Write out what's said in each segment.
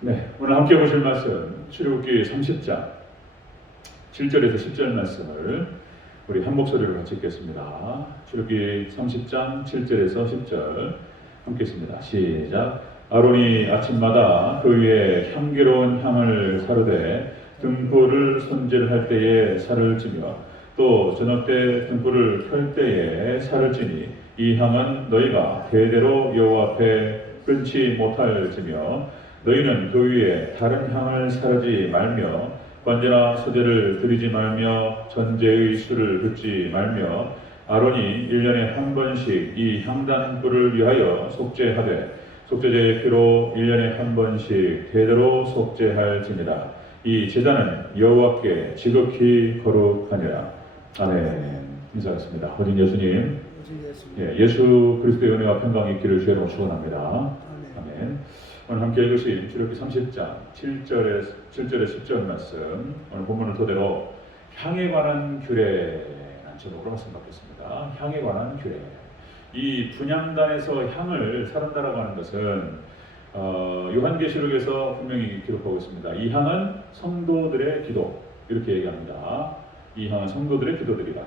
네, 오늘 함께 보실 말씀 출애굽기 30장 7절에서 10절 말씀을 우리 한 목소리로 같이 읽겠습니다. 출애굽기 30장 7절에서 10절 함께 읽습니다. 시작. 아론이 아침마다 그 위에 향기로운 향을 사르되 등불을 손질할 때에 살을 찌며 또 저녁 때 등불을 켤 때에 살을 찌니 이 향은 너희가 대대로 여호와 앞에 끊지 못할지며 너희는 그 위에 다른 향을 사르지 말며 번제나 소제를 드리지 말며 전제의 술을 붓지 말며 아론이 1년에 한 번씩 이 향단불을 위하여 속죄하되 속죄제의 피로 1년에 한 번씩 대대로 속죄할지니라. 이 제단은 여호와께 지극히 거룩하니라. 아멘. 인사하겠습니다. 어린 예수님, 예수 그리스도의 은혜와 평강이 있기를 주의 이름으로 축원합니다. 아멘. 오늘 함께 읽으신 출애굽기 30장 7절에 10절 말씀, 오늘 본문을 토대로 향에 관한 규례라는 제목으로 말씀 받겠습니다. 향에 관한 규례. 이 분향단에서 향을 사른다라고 하는 것은 요한계시록에서 분명히 기록하고 있습니다. 이 향은 성도들의 기도, 이렇게 얘기합니다. 이 향은 성도들의 기도들이다.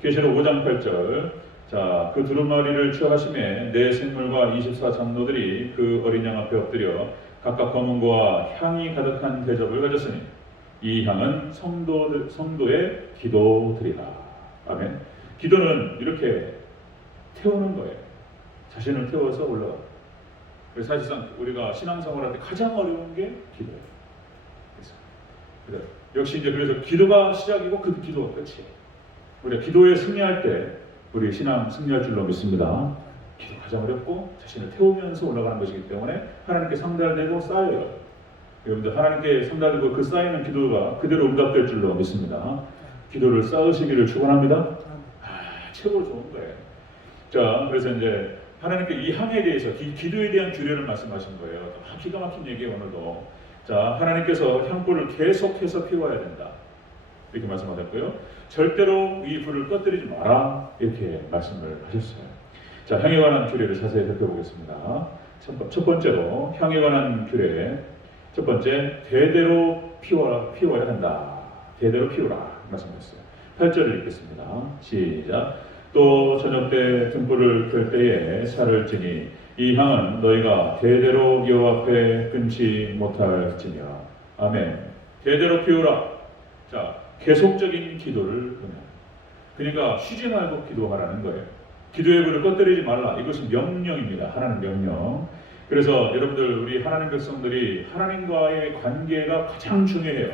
계시록 5장 8절, 자, 그 두루마리를 취하심에 네 생물과 24장로들이 그 어린 양 앞에 엎드려 각각 검은고와 향이 가득한 대접을 가졌으니 이 향은 성도의 기도들이다. 아멘. 기도는 이렇게 태우는 거예요. 자신을 태워서 올라가. 그래서 사실상 우리가 신앙생활할 때 가장 어려운 게 기도예요. 그래서 역시 이제 그래서 기도가 시작이고 그 기도가 끝이에요. 우리가 기도에 승리할 때 우리 신앙 승리할 줄로 믿습니다. 기도 가장 어렵고 자신을 태우면서 올라가는 것이기 때문에 하나님께 상달되고 쌓여요. 여러분들 하나님께 상달되고 그 쌓이는 기도가 그대로 응답될 줄로 믿습니다. 기도를 쌓으시기를 축원합니다. 최고로 좋은 거예요. 자, 그래서 이제 하나님께 이 향에 대해서 기도에 대한 규례를 말씀하신 거예요. 기가 막힌 얘기예요, 오늘도. 자, 하나님께서 향불을 계속해서 피워야 된다, 이렇게 말씀하셨고요. 절대로 이 불을 꺼뜨리지 마라, 이렇게 말씀을 하셨어요. 자, 향에 관한 규례를 자세히 살펴보겠습니다. 첫 번째로 향에 관한 규례, 첫 번째, 대대로 피워야 한다. 대대로 피우라 말씀하셨어요. 8절을 읽겠습니다. 시작. 또 저녁 때 등불을 켤 때에 살을 찌니 이 향은 너희가 대대로 여호와 앞에 끊지 못할지며. 아멘. 대대로 피우라. 자, 계속적인 기도를 하면, 그러니까 쉬지 말고 기도하라는 거예요. 기도의 불을 꺼뜨리지 말라. 이것은 명령입니다. 하나님 명령. 그래서 여러분들, 우리 하나님 백성들이 하나님과의 관계가 가장 중요해요.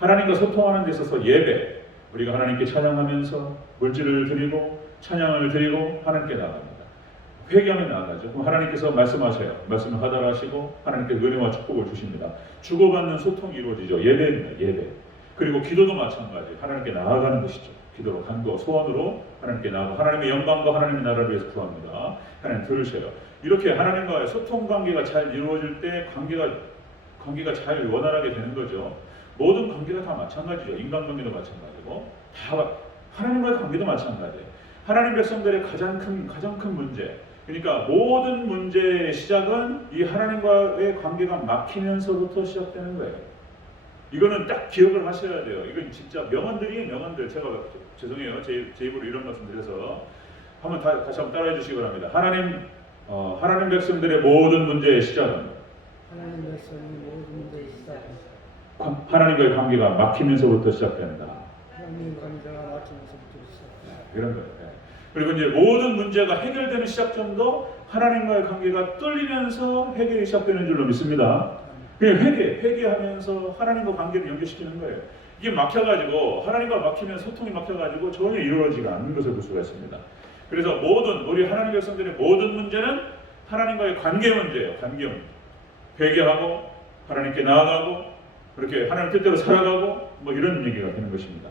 하나님과 소통하는 데 있어서 예배, 우리가 하나님께 찬양하면서 물질을 드리고 찬양을 드리고 하나님께 나갑니다. 회개하며 나아가죠. 그럼 하나님께서 말씀하셔요. 말씀을 하달하시고 하나님께 은혜와 축복을 주십니다. 주고받는 소통이 이루어지죠. 예배입니다. 예배. 그리고 기도도 마찬가지. 하나님께 나아가는 것이죠. 기도로, 간구, 소원으로 하나님께 나아가고 하나님의 영광과 하나님의 나라를 위해서 구합니다. 하나님 들으셔요. 이렇게 하나님과의 소통 관계가 잘 이루어질 때 관계가 잘 원활하게 되는 거죠. 모든 관계가 다 마찬가지죠. 인간관계도 마찬가지고 다 하나님과의 관계도 마찬가지예요. 하나님 백성들의 가장 큰 문제, 그러니까 모든 문제의 시작은 이 하나님과의 관계가 막히면서부터 시작되는 거예요. 이거는 딱 기억을 하셔야 돼요. 이건 진짜 명언들이에요. 명언들. 제가 죄송해요. 제 입으로 이런 말씀 드려서 한번 다시 한번 따라해 주시기 바랍니다. 하나님 백성들의 모든 문제의 시작은 하나님과의 관계가 막히면서부터 시작된다. 이런 거예요. 그리고 이제 모든 문제가 해결되는 시작점도 하나님과의 관계가 뚫리면서 해결이 시작되는 줄로 믿습니다. 그냥 회개하면서 하나님과 관계를 연결시키는 거예요. 이게 막혀가지고 하나님과 막히면 소통이 막혀가지고 전혀 이루어지지 않는 것을 볼 수가 있습니다. 그래서 우리 하나님 백성들의 모든 문제는 하나님과의 관계 문제예요. 관계 문제. 회개하고 하나님께 나아가고 그렇게 하나님 뜻대로 살아가고 뭐 이런 얘기가 되는 것입니다.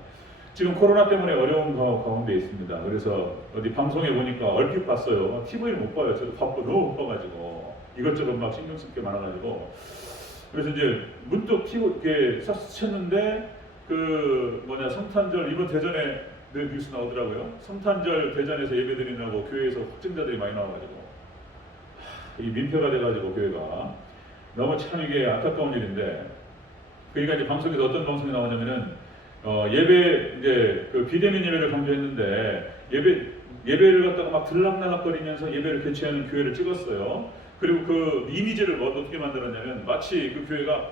지금 코로나 때문에 어려운 가운데 있습니다. 그래서 어디 방송에 보니까 얼핏 봤어요. TV를 못 봐요. 저도 바빠 너무 못 봐가지고 이것저것 막 신경 쓸 게 많아가지고 그래서 이제 문득 이렇게 싹 스쳤는데 성탄절 이번 대전에 뉴스 나오더라고요. 성탄절 대전에서 예배드리느라고 교회에서 확진자들이 많이 나와가지고 이 민폐가 돼가지고 교회가 너무 참 이게 안타까운 일인데, 그러니까 이제 방송에서 어떤 방송이 나오냐면은 예배 이제 그 비대면 예배를 강조했는데 예배를 갖다가 막 들락날락거리면서 예배를 개최하는 교회를 찍었어요. 그리고 그 이미지를 어떻게 만들었냐면 마치 그 교회가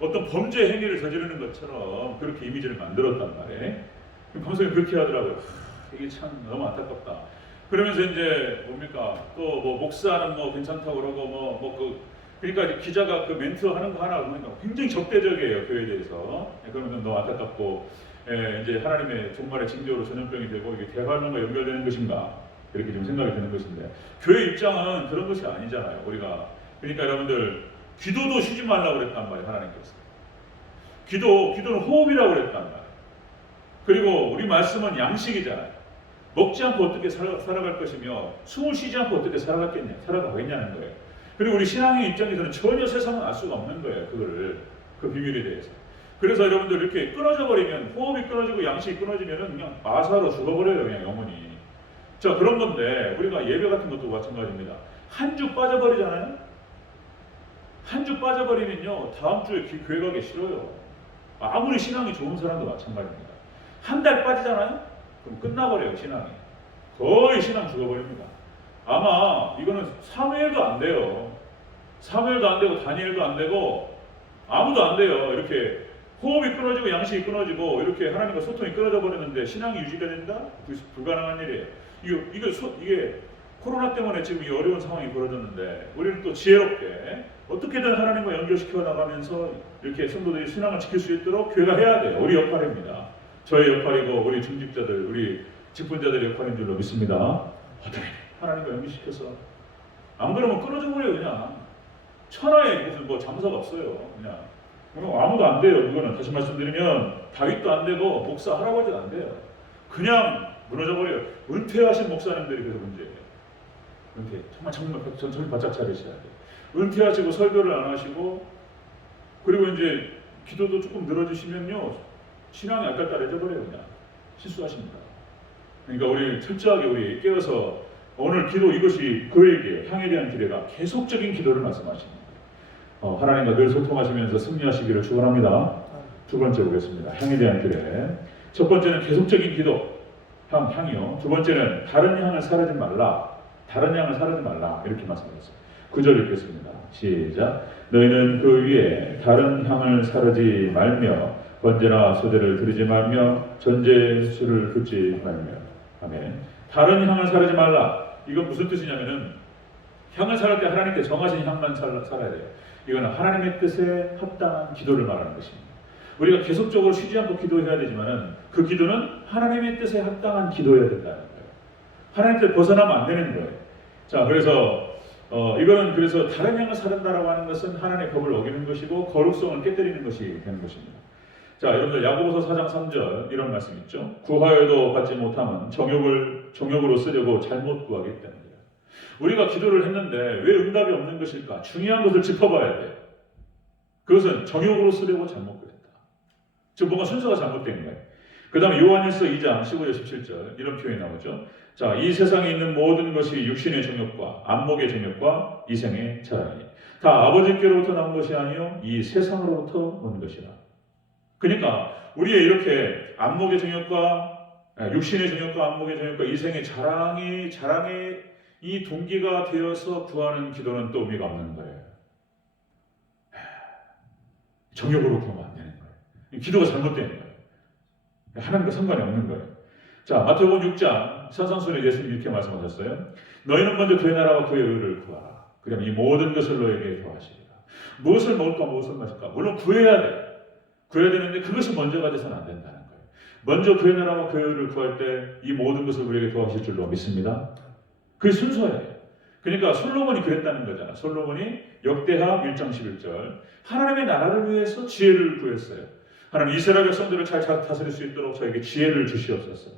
어떤 범죄 행위를 저지르는 것처럼 그렇게 이미지를 만들었단 말이에요. 방송이 그렇게 하더라고요. 이게 참 너무 안타깝다. 그러면서 이제 뭡니까 또 뭐 목사는 뭐 괜찮다고 그러고 그러니까 기자가 그 멘트 하는 거 하나 보니까 굉장히 적대적이에요, 교회에 대해서. 그러면 너무 안타깝고, 이제 하나님의 종말의 징조로 전염병이 되고 이게 대화론과 연결되는 것인가, 그렇게 좀 생각이 드는 것인데, 교회 입장은 그런 것이 아니잖아요, 우리가. 그러니까 여러분들 기도도 쉬지 말라고 그랬단 말이에요, 하나님께서. 기도는 호흡이라고 그랬단 말이에요. 그리고 우리 말씀은 양식이잖아요. 먹지 않고 어떻게 살아갈 것이며 숨을 쉬지 않고 어떻게 살아가겠냐는 거예요. 그리고 우리 신앙의 입장에서는 전혀 세상은 알 수가 없는 거예요. 그 비밀에 대해서. 그래서 여러분들 이렇게 끊어져 버리면, 호흡이 끊어지고 양식이 끊어지면은 그냥 마사로 죽어버려요, 그냥 영혼이. 자, 그런 건데 우리가 예배 같은 것도 마찬가지입니다. 한 주 빠져버리잖아요. 한 주 빠져버리면요, 다음 주에 교회 가기 싫어요. 아무리 신앙이 좋은 사람도 마찬가지입니다. 한 달 빠지잖아요. 그럼 끝나버려요, 신앙이. 거의 신앙 죽어버립니다. 아마 이거는 사무엘도 안 돼요. 사무엘도 안 되고 다니엘도 안 되고 아무도 안 돼요. 이렇게 호흡이 끊어지고 양식이 끊어지고 이렇게 하나님과 소통이 끊어져 버렸는데 신앙이 유지가 된다? 불가능한 일이에요. 이게 코로나 때문에 지금 이 어려운 상황이 벌어졌는데 우리는 또 지혜롭게 어떻게든 하나님과 연결시켜 나가면서 이렇게 성도들이 신앙을 지킬 수 있도록 교회가 해야 돼요. 우리 역할입니다. 저의 역할이고 우리 중직자들, 우리 직분자들의 역할인 줄로 믿습니다. 어떻게 하나님과 연결시켜서, 안 그러면 끊어져 버려요. 그냥 천하에 무슨 뭐 장사가 없어요. 그냥 아무도 안 돼요. 이거는 다시 말씀드리면 다윗도 안 되고 목사 할아버지도 안 돼요. 그냥 무너져 버려요. 은퇴하신 목사님들이 그래서 문제예요. 은퇴 정말 정신 바짝 차리셔야 돼요. 은퇴하시고 설교를 안 하시고, 그리고 이제 기도도 조금 늘어지시면요, 신앙이 알딸딸해져 버려요. 그냥 실수하십니다. 그러니까 우리 철저하게 우리 깨어서 오늘 기도, 이것이 그에게 향에 대한 기대가 계속적인 기도를 말씀하십니다. 하나님과 늘 소통하시면서 승리하시기를 축원합니다. 두 번째 보겠습니다. 향에 대한 기대. 첫 번째는 계속적인 기도, 향이요. 두 번째는 다른 향을 사르지 말라. 다른 향을 사르지 말라. 이렇게 말씀하셨어요. 9절 읽겠습니다. 시작. 너희는 그 위에 다른 향을 사르지 말며 번제나 소제를 드리지 말며 전제수를 긋지 말며. 아멘. 다른 향을 사르지 말라. 이건 무슨 뜻이냐면은 향을 사를 때 하나님께 정하신 향만 살아야 돼요. 이거는 하나님의 뜻에 합당한 기도를 말하는 것입니다. 우리가 계속적으로 쉬지 않고 기도해야 되지만은 그 기도는 하나님의 뜻에 합당한 기도해야 된다는 거예요. 하나님 뜻 벗어나면 안 되는 거예요. 자, 그래서 이거는 그래서 다른 향을 사른다라고 하는 것은 하나님의 법을 어기는 것이고 거룩성을 깨뜨리는 것이 되는 것입니다. 자, 여러분들 야고보서 4장 3절 이런 말씀 있죠. 구하여도 받지 못함은 정욕으로 쓰려고 잘못 구하기 때문이다. 우리가 기도를 했는데 왜 응답이 없는 것일까? 중요한 것을 짚어봐야 돼요. 그것은 정욕으로 쓰려고 잘못 구했다. 즉 뭔가 순서가 잘못된 거예요. 그 다음에 요한일서 2장 15절 17절 이런 표현이 나오죠. 자, 이 세상에 있는 모든 것이 육신의 정욕과 안목의 정욕과 이생의 자랑이 다 아버지께로부터 나온 것이 아니요 이 세상으로부터 온 것이라. 그러니까 우리의 이렇게 안목의 정욕과 육신의 정욕과 안목의 정욕과 이생의 자랑의 이 동기가 되어서 구하는 기도는 또 의미가 없는 거예요. 정욕으로 구하면 안 되는 거예요. 기도가 잘못되는 거예요. 하나님과 상관이 없는 거예요. 자, 마태복음 6장 산상수훈에 예수님이 이렇게 말씀하셨어요. 너희는 먼저 그의 나라와 그의 의를 구하라. 그러면 이 모든 것을 너에게 더하시리라. 무엇을 먹을까 무엇을 마실까? 물론 구해야 돼요. 구해야 되는데 그것이 먼저가 돼서는 안 된다는 거예요. 먼저 그의 나라와 그의 의를 구할 때 이 모든 것을 우리에게 더하실 줄로 믿습니다. 그게 순서예요. 그러니까 솔로몬이 그랬다는 거잖아. 솔로몬이 역대하 1장 11절 하나님의 나라를 위해서 지혜를 구했어요. 하나님 이스라엘 백성들을 잘 다스릴 수 있도록 저에게 지혜를 주시옵소서.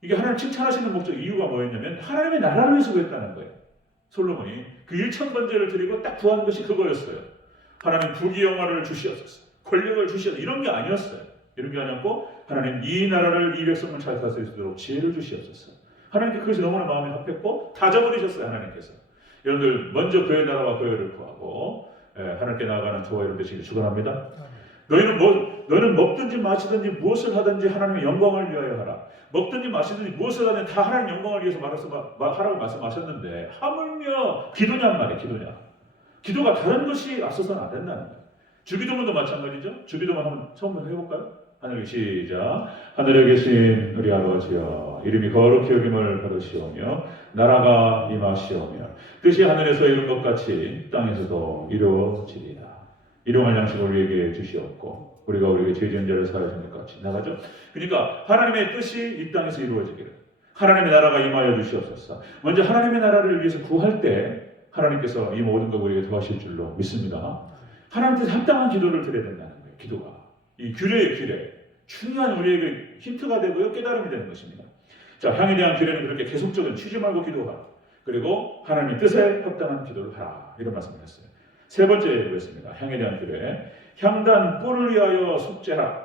이게 하나님 칭찬하시는 목적 이유가 뭐였냐면 하나님의 나라를 위해서 구했다는 거예요. 솔로몬이 그 1,000번제를 드리고 딱 구한 것이 그거였어요. 하나님 부귀영화를 주시옵소서. 권력을 주시옵소서. 이런 게 아니었어요. 이런 게 아니었고 하나님 이 나라를 이 백성을 잘 다스릴 수 있도록 지혜를 주시옵소서. 하나님께 그것이 너무나 마음에 합했고 다 저버리셨어요. 하나님께서. 여러분들 먼저 그의 나라와 그의 의를 구하고 하나님께 나아가는 저와 여러분 되시기를 축원합니다. 너희는 먹든지 마시든지 무엇을 하든지 하나님의 영광을 위하여 하라. 먹든지 마시든지 무엇을 하든 다 하나님 영광을 위해서 하라고 말씀하셨는데 하물며 기도냔 말이에요. 기도가 다른 것이 앞서서는 안 된다는 거예요. 주기도문도 마찬가지죠. 주기도문 한번 처음 해볼까요? 하늘에 시작. 하늘에 계신 우리 아버지여, 이름이 거룩히 여김을 받으시오며 나라가 임하시오며 뜻이 하늘에서 이룬 것 같이 땅에서도 이루어지리라. 일용할 양식을 우리에게 주시옵고 우리가 우리에게 죄 지은 자를 사하여 준 것 같이. 나가죠. 그러니까 하나님의 뜻이 이 땅에서 이루어지기를, 하나님의 나라가 임하여 주시옵소서. 먼저 하나님의 나라를 위해서 구할 때 하나님께서 이 모든 것 우리에게 도와주실 줄로 믿습니다. 하나님 뜻에 합당한 기도를 드려야 된다는 거예요. 기도가 이 규례의 규례, 중요한 우리에게 힌트가 되고요, 깨달음이 되는 것입니다. 자, 향에 대한 규례는 그렇게 계속적인 쉬지 말고 기도하라. 그리고 하나님의 뜻에 합당한 기도를 하라. 이런 말씀을 했어요. 세 번째 보겠습니다. 향에 대한 규례. 향단 뿔을 위하여 속죄하라.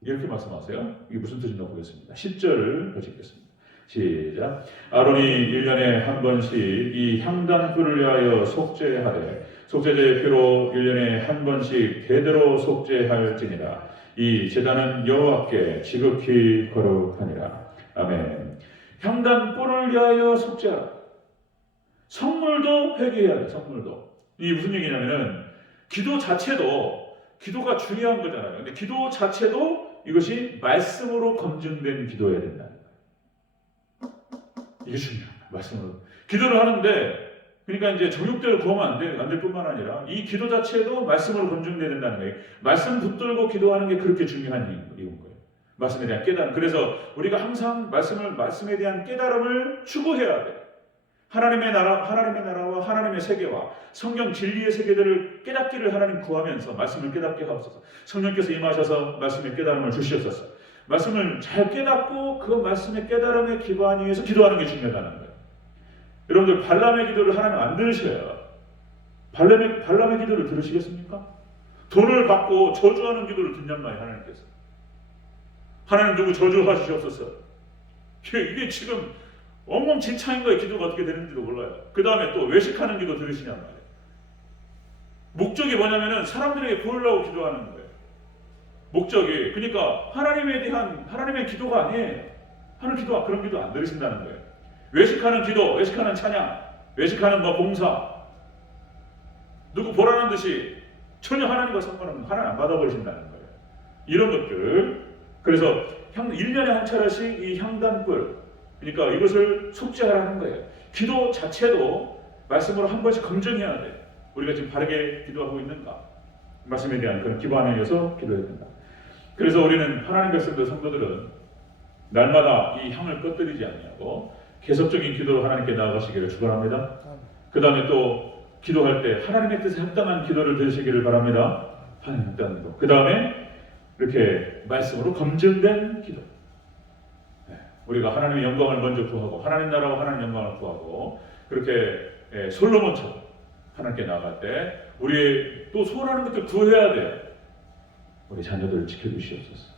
이렇게 말씀하세요. 이게 무슨 뜻인지 보겠습니다. 10절을 같이 읽겠습니다. 시작. 아론이 1년에 한 번씩 이 향단 뿔을 위하여 속죄하되 속죄제의 피로 1년에 한 번씩 대대로 속죄할지니라. 이 제단은 여호와께 지극히 거룩하니라. 아멘. 향단 뿔을 위하여 속죄하라. 성물도 회개해야 돼. 성물도. 이게 무슨 얘기냐면은 기도 자체도 기도가 중요한 거잖아요. 근데 기도 자체도 이것이 말씀으로 검증된 기도여야 된다는 거예요. 이게 중요한 거예요. 말씀으로. 기도를 하는데 그러니까 이제 정욕대로 구하면 안 될 뿐만 아니라 이 기도 자체도 말씀으로 검증돼야 된다는 거예요. 말씀 붙들고 기도하는 게 그렇게 중요한 이유인 거예요. 말씀에 대한 깨달음. 그래서 우리가 항상 말씀에 대한 깨달음을 추구해야 돼요. 하나님의 나라와 하나님의 세계와 성경 진리의 세계들을 깨닫기를 하나님 구하면서 말씀을 깨닫게 하옵소서. 성령께서 임하셔서 말씀의 깨달음을 주시옵소서. 말씀을 잘 깨닫고 그 말씀의 깨달음에 기반 위에서 기도하는 게 중요하다는 거예요. 여러분들 발람의 기도를 하나님 안 들으셔요. 발람의 기도를 들으시겠습니까? 돈을 받고 저주하는 기도를 듣냔 말이에요. 하나님께서. 하나님 누구 저주하시옵소서. 이게 지금 엉망진창인 거예요. 기도가 어떻게 되는지도 몰라요. 그 다음에 또 외식하는 기도 들으시냔 말이에요. 목적이 뭐냐면은 사람들에게 보이려고 기도하는 거예요. 목적이. 그러니까 하나님의 기도가 아니에요. 하는 기도가 그런 기도 안 들으신다는 거예요. 외식하는 기도, 외식하는 찬양, 외식하는 봉사, 누구 보라는 듯이 전혀 하나님과 상관없는, 하나님 안 받아버리신다는 거예요. 이런 것들. 그래서 1년에 한 차례씩 이 향단불, 그러니까 이것을 속죄하라는 거예요. 기도 자체도 말씀으로 한 번씩 검증해야 돼요. 우리가 지금 바르게 기도하고 있는가? 말씀에 대한 그런 기반에 의해서 기도해야 된다. 그래서 우리는 하나님 백성들, 성도들은 날마다 이 향을 꺼뜨리지 않냐고 계속적인 기도로 하나님께 나아가시기를 축원합니다. 그 다음에 또 기도할 때 하나님의 뜻에 합당한 기도를 드리시기를 바랍니다. 하나님의 합당한 기도. 그 다음에 이렇게 말씀으로 검증된 기도. 우리가 하나님의 영광을 먼저 구하고 하나님 나라와 하나님 영광을 구하고 그렇게 솔로몬처럼 하나님께 나아갈 때 우리의 또 소원하는 것들 구해야 돼요. 우리 자녀들을 지켜주시옵소서.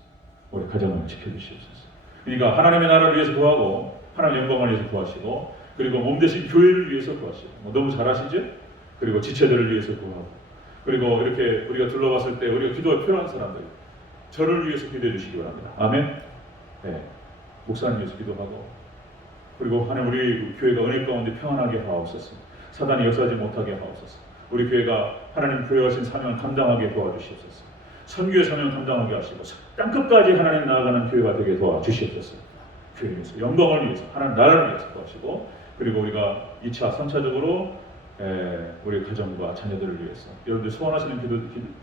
우리 가정을 지켜주시옵소서. 그러니까 하나님의 나라를 위해서 구하고 하나님의 영광을 위해서 구하시고 그리고 몸대신 교회를 위해서 구하시고 너무 잘하시죠? 그리고 지체들을 위해서 구하고 그리고 이렇게 우리가 둘러봤을 때 우리가 기도가 필요한 사람들 저를 위해서 기도해 주시기 바랍니다. 아멘. 네. 목사님 위해서 기도하고 그리고 하나님 우리 교회가 은혜 가운데 평안하게 하옵소서. 사단이 역사하지 못하게 하옵소서. 우리 교회가 하나님 부여하신 사명을 감당하게 도와주시옵소서. 선교의 사명을 감당하게 하시고 땅끝까지 하나님 나아가는 교회가 되게 도와주시옵소서. 교회를 위해서 영광을 위해서 하나님 나라를 위해서 도와주시고 그리고 우리가 2차, 3차적으로 우리 가정과 자녀들을 위해서 여러분들 소원하시는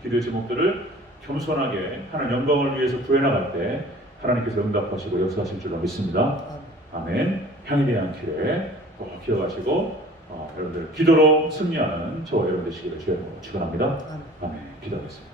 기도의 제목들을 겸손하게 하나님 영광을 위해서 구해나갈 때 하나님께서 응답하시고 역사하실 줄로 믿습니다. 아멘. 향에 대한 기회 꼭 기억하시고 여러분들 기도로 승리하는 저와 여러분 되시기를 주의 이름으로 축원합니다. 아멘. 기도하겠습니다.